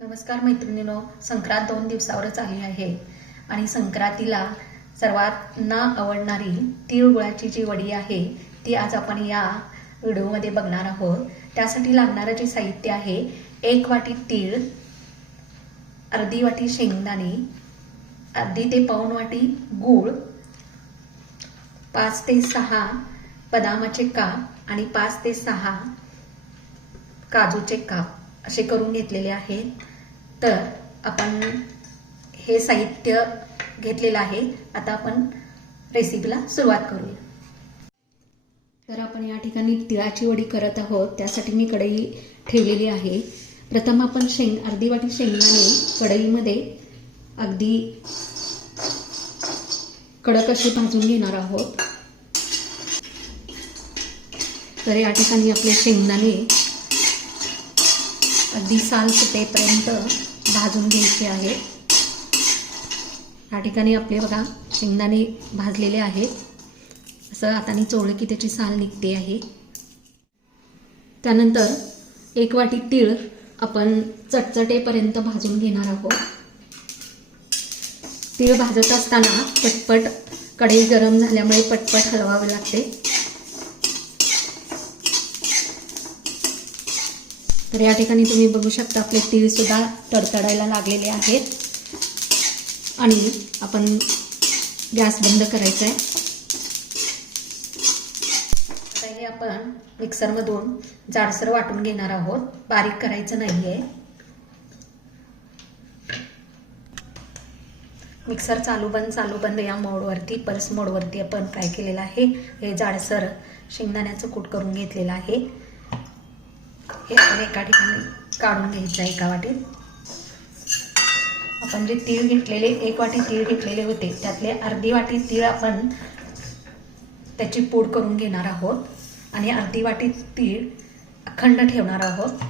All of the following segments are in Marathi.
नमस्कार मैत्रिणींनो, संक्रांत 2 दिवसावरच आली आहे आणि संक्रांतीला सर्वात न आवडणारी तिळगुळाची जी वडी आहे ती आज आपण या व्हिडिओमध्ये बघणार आहोत। त्यासाठी लागणारे जे साहित्य आहे 1 वाटी तीळ, अर्धी वाटी शेंगदाणे, अर्धी ते पाऊण वाटी गूळ, 5 ते 6 बदामाचे काप आणि 5 ते 6 काजूचे काप असे करून घेतलेले आहेत। तर आपण हे साहित्य घेतलेलं आहे। आता आपण रेसिपीला सुरुवात करूया। तर आपण या ठिकाणी तिळाची वडी करत आहोत। त्यासाठी मी कढई ठेवलेली आहे। प्रथम आपण अर्धी वाटी शेंगदाणे कढईमध्ये अगदी कडक अशी भाजून घेणार आहोत। तर या ठिकाणी आपले शेंगदाणे अगदी साल सुटेपर्यंत भाजून घ्यायचे आहेत। या ठिकाणी आपले बघा शेंगदाणे भाजलेले आहेत। असं हाताने चोळलं की त्याची साल निघते आहे। त्यानंतर 1 वाटी तीळ आपण चटचटेपर्यंत भाजून घेणार आहोत। तीळ भाजत असताना पटपट कढई गरम झाल्यामुळे पटपट हलवावे लागते। तर या ठिकाणी तुम्ही बघू शकता आपले तीळ सुद्धा तडतडायला लागलेले आहेत आणि आपण गॅस बंद करायचा आहे। आता हे आपण मिक्सरमधून जाडसर वाटून घेणार आहोत, बारीक करायचं नाहीये। मिक्सर चालू बंद या मोडवरती पल्स मोडवरती आपण काय केलेलं आहे, हे जाडसर शेंगदाण्याचं कूट करून घेतलेलं आहे। हे आपण एका ठिकाणी काढून घ्यायचं आहे। एका वाटीत आपण जे तीळ घेतलेले 1 वाटी तीळ घेतलेले होते त्यातले अर्धी वाटी तीळ आपण त्याची पूड करून घेणार आहोत आणि अर्धी वाटी तीळ अखंड ठेवणार आहोत।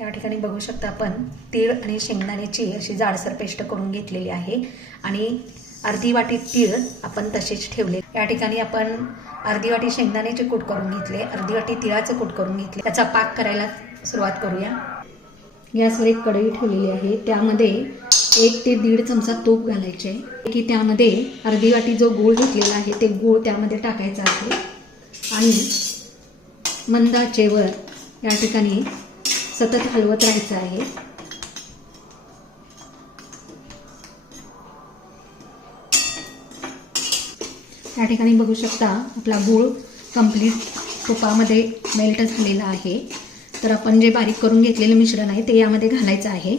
या ठिकाणी बघू शकता आपण तीळ आणि शेंगदाण्याची अशी जाडसर पेस्ट करून घेतलेली आहे आणि अर्धी वाटी तीळ आपण तसेच ठेवले। या ठिकाणी आपण अर्धी वाटी शेंगदाण्याचे कूट करून घेतले, अर्धी वाटी तिळाचं कूट करून घेतले। त्याचा पाक करायला सुरुवात करूया। गॅसवर एक कढई ठेवलेली आहे, त्यामध्ये 1 ते 1.5 चमचा तूप घालायचे की त्यामध्ये अर्धी वाटी जो गूळ घेतलेला आहे ते गूळ त्यामध्ये टाकायचा आहे आणि मंद आचेवर या ठिकाणी सतत हलवत राहायचं आहे। या ठिकाणी बघू शकता आपला गूळ कंप्लीट तुपामध्ये मेल्ट झालेला आहे। तर आपण जे बारीक करून घेतलेलं मिश्रण आहे ते यामध्ये घालायचं आहे।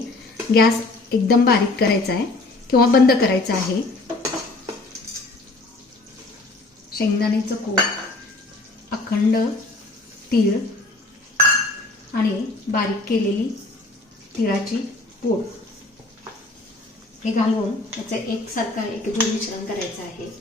गॅस एकदम बारीक करायचा आहे किंवा बंद करायचा आहे। शेंगदाण्याचं कूट, अखंड तीळ आणि बारीक केलेली तिळाची पूड हे घालून त्याचं एकसारखं एकजीव मिश्रण करायचं आहे।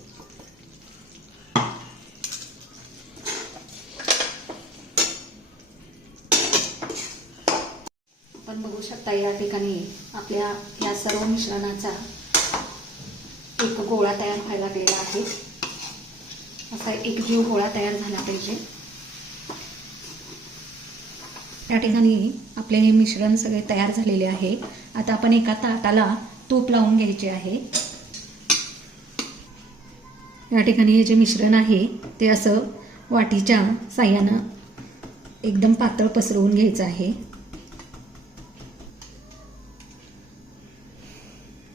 आपण बघू शकता या ठिकाणी आपल्या या सर्व मिश्रणाचा एक गोळा तयार व्हायला लागलेला आहे। असा एकजीव गोळा तयार झाला पाहिजे। या ठिकाणी आपले हे मिश्रण सगळे तयार झालेले आहे। आता आपण एका ताटाला तूप लावून घ्यायचे आहे। या ठिकाणी हे जे मिश्रण आहे ते असं वाटीच्या साहाय्यानं एकदम पातळ पसरवून घ्यायचं आहे।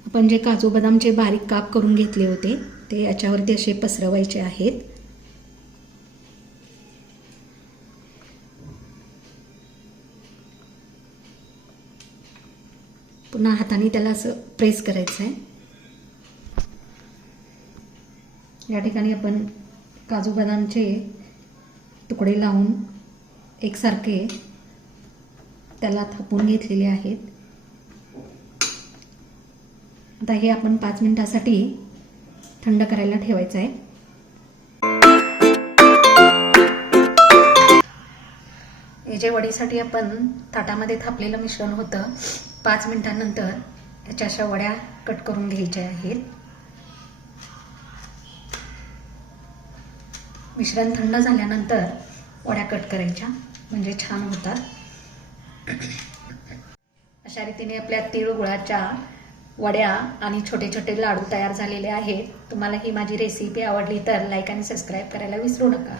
आपण जे काजू बदामचे बारीक काप करून घेतले होते ते याच्यावरती असे पसरवायचे आहेत। पुन्हा हाताने त्याला असं प्रेस करायचं आहे। या ठिकाणी आपण काजू बदामचे तुकडे लावून एकसारखे त्याला थापून घेतलेले आहेत। आता हे आपण 5 मिनिटांसाठी थंड करायला ठेवायचं आहे। हे जे वडीसाठी आपण ताटामध्ये थापलेलं मिश्रण होतं 5 मिनिटांनंतर याच्या अशा वड्या कट करून घ्यायच्या आहेत। मिश्रण थंड झाल्यानंतर वड्या कट करायच्या म्हणजे छान होतात। अशा रीतीने आपल्या तीळ गुळाच्या वड्या आणि छोटे छोटे लाडू तयार झालेले आहेत. तुम्हाला ही माझी रेसिपी आवडली तर लाईक आणि सबस्क्राईब करायला विसरू नका.